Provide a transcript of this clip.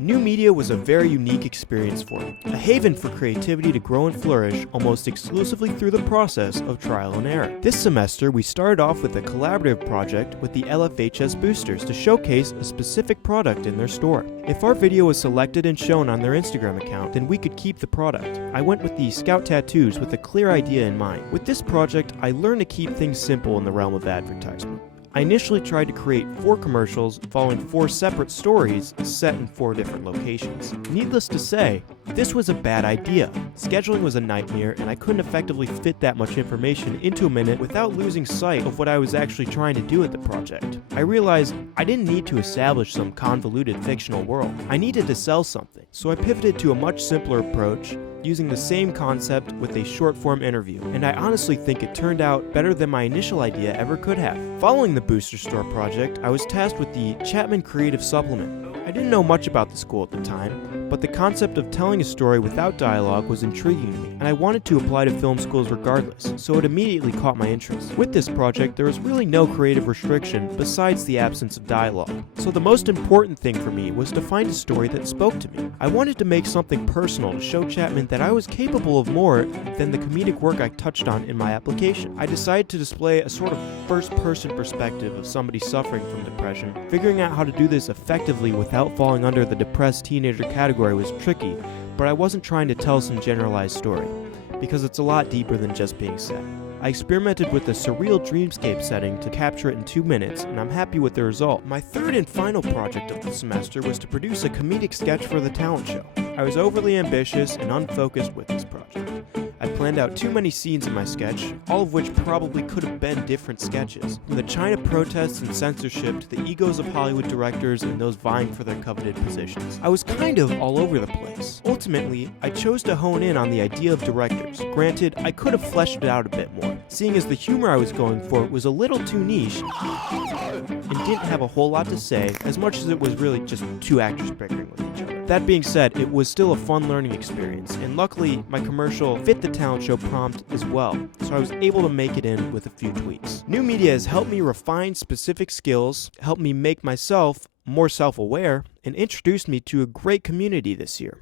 New media was a very unique experience for me, a haven for creativity to grow and flourish almost exclusively through the process of trial and error. This semester, we started off with a collaborative project with the LFHS boosters to showcase a specific product in their store. If our video was selected and shown on their Instagram account, then we could keep the product. I went with the Scout tattoos with a clear idea in mind. With this project, I learned to keep things simple in the realm of advertisement. I initially tried to create 4 commercials following 4 separate stories set in 4 different locations. Needless to say, this was a bad idea. Scheduling was a nightmare, and I couldn't effectively fit that much information into a minute without losing sight of what I was actually trying to do with the project. I realized I didn't need to establish some convoluted fictional world. I needed to sell something, so I pivoted to a much simpler approach, using the same concept with a short-form interview, and I honestly think it turned out better than my initial idea ever could have. Following the Booster Store project, I was tasked with the Chapman Creative Supplement. I didn't know much about the school at the time, but the concept of telling a story without dialogue was intriguing to me, and I wanted to apply to film schools regardless, so it immediately caught my interest. With this project, there was really no creative restriction besides the absence of dialogue, so the most important thing for me was to find a story that spoke to me. I wanted to make something personal to show Chapman that I was capable of more than the comedic work I touched on in my application. I decided to display a sort of first-person perspective of somebody suffering from depression. Figuring out how to do this effectively without falling under the depressed teenager category was tricky, but I wasn't trying to tell some generalized story, because it's a lot deeper than just being sad. I experimented with a surreal dreamscape setting to capture it in 2 minutes, and I'm happy with the result. My third and final project of the semester was to produce a comedic sketch for the talent show. I was overly ambitious and unfocused with this project. I planned out too many scenes in my sketch, all of which probably could have been different sketches. From the China protests and censorship to the egos of Hollywood directors and those vying for their coveted positions. I was kind of all over the place. Ultimately, I chose to hone in on the idea of directors. Granted, I could have fleshed it out a bit more, seeing as the humor I was going for was a little too niche and didn't have a whole lot to say, as much as it was really just 2 actors bickering with each other. That being said, it was still a fun learning experience, and luckily, my commercial fit the talent show prompt as well, so I was able to make it in with a few tweaks. New media has helped me refine specific skills, helped me make myself more self-aware, and introduced me to a great community this year.